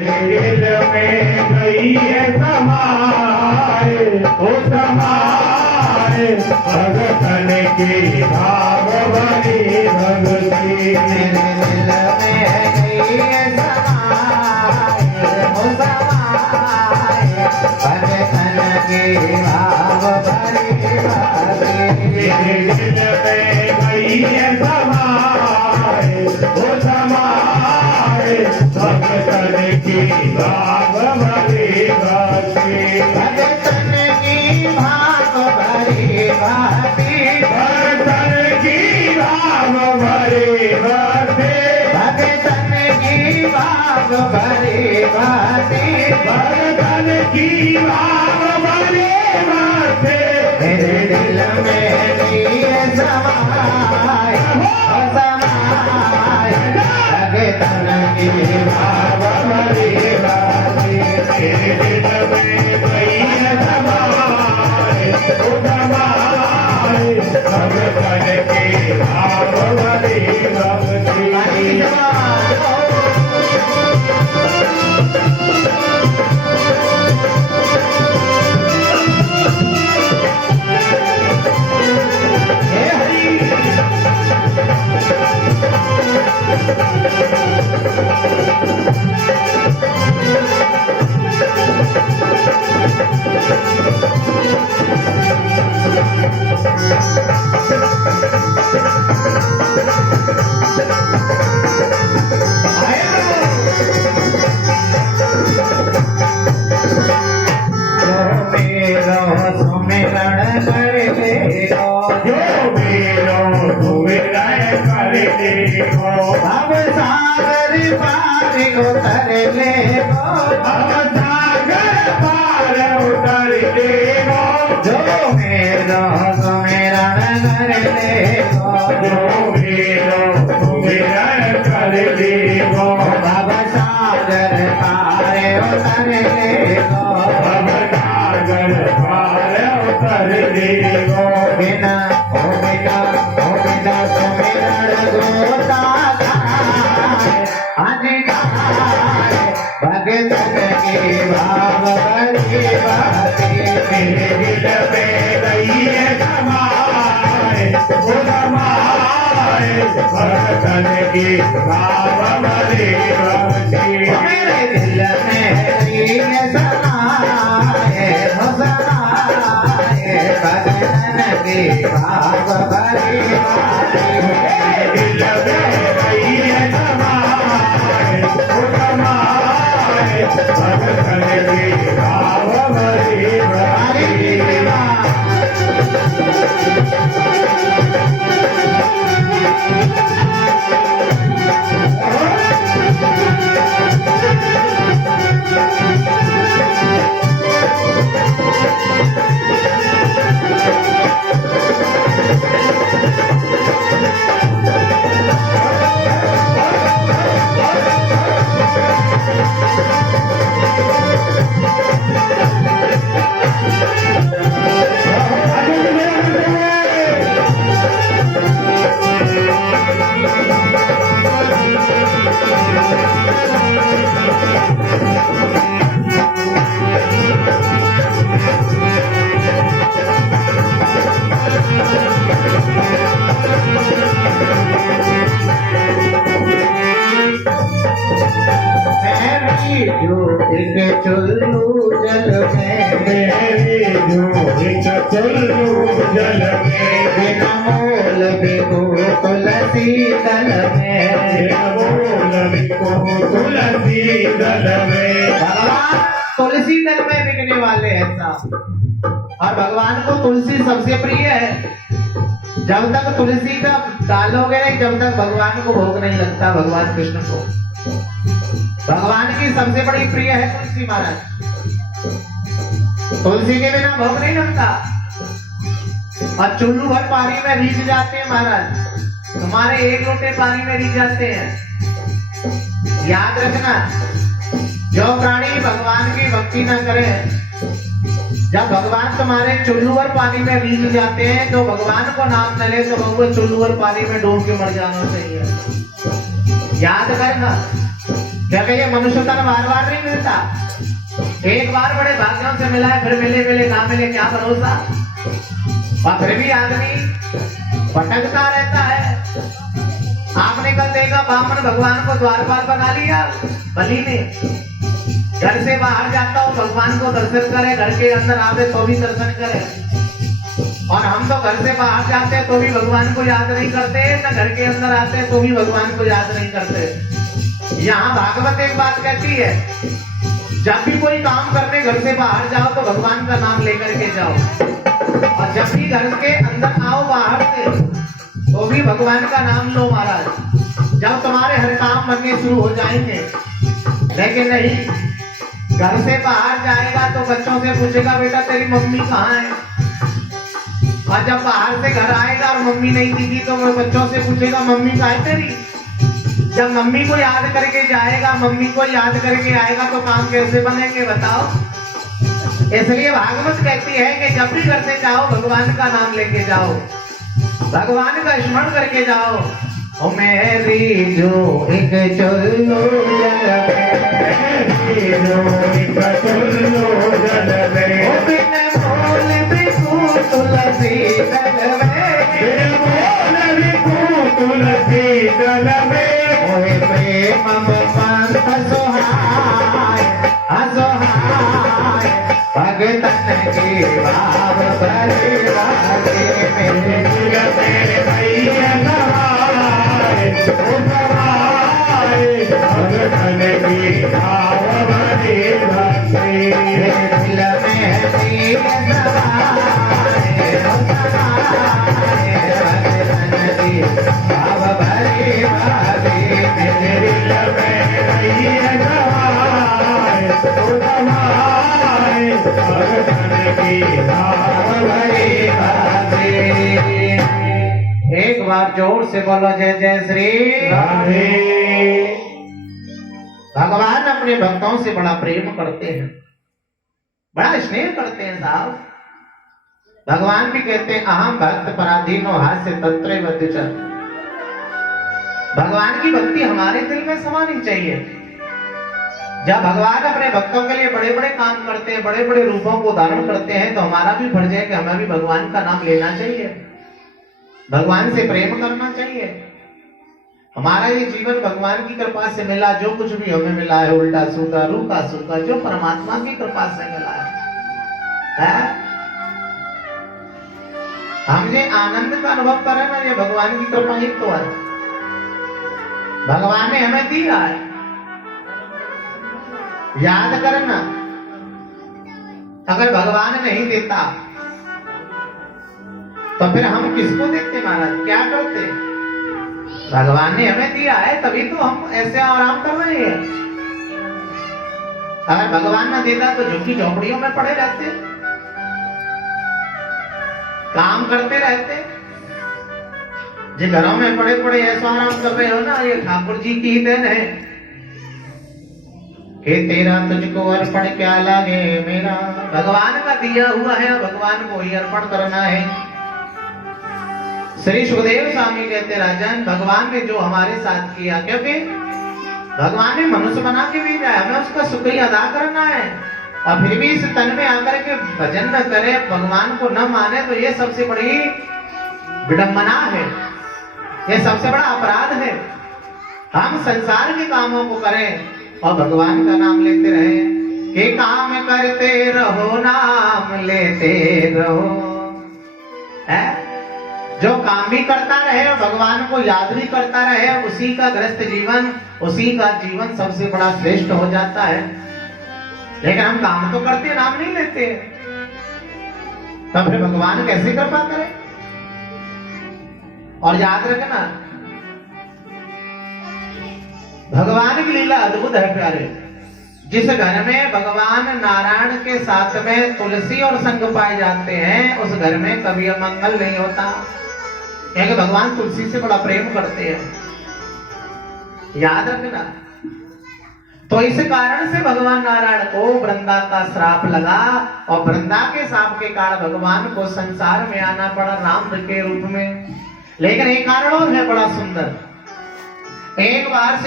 दिल में गई है समाए, ओ समाए भगतन की भाव भरी भक्ति। मेरे दिल में गई है समाए, ओ समाए भगतन की भाव भरी भक्ति। मेरे दिल में गई है समाए, ओ समाए भगतन की भाव भरी भक्ति। भगतन की भाव भरी भक्ति। भगतन की भाव भरी भक्ति। भगतन की भाव भरी भक्ति। भगतन की भाव भरी भक्ति। मेरे दिल में गई है समाए, ओ समाए भगतन की भाव भरी भक्ति। मेरे दिल में गई है समाए, ओ समाए भगतन की भाव भरी भक्ति। सुमिरण कर ले जो मेरो सुमिरन कर लेगो, भव सागर पार उतर ले अब सागर पार उतर लेगो। जो मेरो सुमिरण कर ले जो मेरो सुमिरन कर लेगो, भव सागर पार उतर ले अब सागर पार उतर लेगो। बिना सुमिरण गोता अधिकार भगतन की भाव भरी भक्ति। मेरे दिल में गई है समाए, ओ समाए भगतन की भाव भरी भक्ति। मेरे दिल में गई है समाए, ओ समाए भगतन की भाव भरी भक्ति। दिल में गई है समाए, ओ समाए भगतन की भाव भरी भक्ति। चुल्लू जल में मेरी जोड़ी चुल्लू जल में, बिना मोल बिको तुलसी दल में। को तुलसी दल में। भगवान तुलसी दल में बिकने वाले हैं साहब, और भगवान को तुलसी सबसे प्रिय है। जब तक तुलसी का डालोगे नहीं, जब तक भगवान को भोग नहीं लगता, भगवान कृष्ण को। भगवान की सबसे बड़ी प्रिय है तुलसी महाराज। तुलसी के बिना भोग नहीं लगता। और चुल्लू भर पानी में रीझ जाते हैं महाराज, तुम्हारे एक लोटे पानी में रीझ जाते हैं। याद रखना, जो प्राणी भगवान की भक्ति न करे, जब भगवान तुम्हारे चुल्लू भर पानी में रीझ जाते हैं, तो भगवान को नाम न ले तो भगवान चुल्लू भर पानी में डूब के मर जाना चाहिए। याद करना, क्या कहिए, मनुष्य तन बार बार नहीं मिलता, एक बार बड़े भाग्यों से मिला है, फिर मिले मिले ना मिले क्या भरोसा। और फिर भी आदमी भटकता रहता है। आपने कल देखा ब्राह्मण भगवान को द्वारपाल बना लिया, बलि ने। घर से बाहर जाता हो भगवान को दर्शन करे, घर के अंदर आवे तो भी दर्शन करे। और हम तो घर से बाहर जाते हैं तो भी भगवान को याद नहीं करते, न घर के अंदर आते हैं तो भी भगवान को याद नहीं करते। यहाँ भागवत एक बात कहती है, जब भी कोई काम करने घर से बाहर जाओ तो भगवान का नाम लेकर के जाओ, और जब भी घर के अंदर आओ बाहर से तो भी भगवान का नाम लो महाराज। जब तुम्हारे हर काम बनने शुरू हो जाएंगे। लेकिन नहीं, घर से बाहर जाएगा तो बच्चों से पूछेगा बेटा तेरी मम्मी कहाँ है, और जब बाहर से घर आएगा और मम्मी नहीं दिखी तो वो बच्चों से पूछेगा मम्मी कहाँ है तेरी। जब मम्मी को याद करके जाएगा, मम्मी को याद करके आएगा तो काम कैसे बनेंगे बताओ। इसलिए भागवत कहती है कि जब भी घर से जाओ भगवान का नाम लेके जाओ, भगवान का स्मरण करके जाओ। ओ मेरी जो एक चलो जल में, ओ बिन बोल बिकू तुलसी दल में, ओए प्रेम पंथ सोहाय असहाय, भगतन के भाव परिवारे मेरे भैया नवाए, भगतन की भाव परिवारे दिल में तीर सवाए भगतन की भाव परिवारे मेरे दिल में भैया नवाए, भगतन की भाव परिवारे। एक बार जोर से बोलो जय जय श्री राधे। भगवान अपने भक्तों से बड़ा प्रेम करते हैं, बड़ा स्नेह करते हैं साहब। भगवान भी कहते हैं अहम भक्त पराधीनो हास्य तंत्र वद्युचर। भगवान की भक्ति हमारे दिल में समानी चाहिए। जब भगवान अपने भक्तों के लिए बड़े बड़े काम करते हैं, बड़े बड़े रूपों को धारण करते हैं, तो हमारा भी फर्ज है कि हमें भी भगवान का नाम लेना चाहिए, भगवान से प्रेम करना चाहिए। हमारा ये जीवन भगवान की कृपा से मिला, जो कुछ भी हमें मिला है उल्टा सूखा रूखा सूखा जो परमात्मा की कृपा से मिला है? हम ये आनंद का अनुभव करें ना, ये भगवान की कृपा ही तो है। भगवान ने हमें दिया है, याद करना। अगर भगवान नहीं देता तो फिर हम किसको देखते महाराज, क्या करते? भगवान ने हमें दिया है तभी तो हम ऐसे आराम कर रहे हैं। अगर भगवान न देता तो झुग्गी झोपड़ियों में पड़े रहते, काम करते रहते। जो घरों में पड़े पड़े ऐसा आराम कर रहे हो ना, ये ठाकुर जी की ही देन है कि तेरा तुझको अर्पण क्या लागे मेरा। भगवान का दिया हुआ है, भगवान को ही अर्पण करना है। श्री सुखदेव स्वामी कहते राजन, भगवान ने जो हमारे साथ किया, क्योंकि भगवान ने मनुष्य बना के भेजा है, हमें उसका शुक्रिया अदा करना है। और फिर भी इस तन में आकर के भजन न करे, भगवान को न माने, तो ये सबसे बड़ी विडंबना है, ये सबसे बड़ा अपराध है। हम संसार के कामों को करें और भगवान का नाम लेते रहे कि काम करते रहो नाम लेते रहो, है? जो काम भी करता रहे और भगवान को याद भी करता रहे, उसी का ग्रस्त जीवन, उसी का जीवन सबसे बड़ा श्रेष्ठ हो जाता है। लेकिन हम काम तो करते, नाम नहीं लेते, तब फिर भगवान कैसे कृपा करे? और याद रखना, भगवान की लीला अद्भुत है प्यारे। जिस घर में भगवान नारायण के साथ में तुलसी और शंख पाए जाते हैं, उस घर में कभी अमंगल नहीं होता, क्योंकि भगवान तुलसी से बड़ा प्रेम करते हैं, याद रखना। तो इस कारण से भगवान नारायण को वृंदा का श्राप लगा, और वृंदा के श्राप के कारण भगवान को संसार में आना पड़ा राम के रूप में। लेकिन एक कारण और है बड़ा सुंदर। एक बार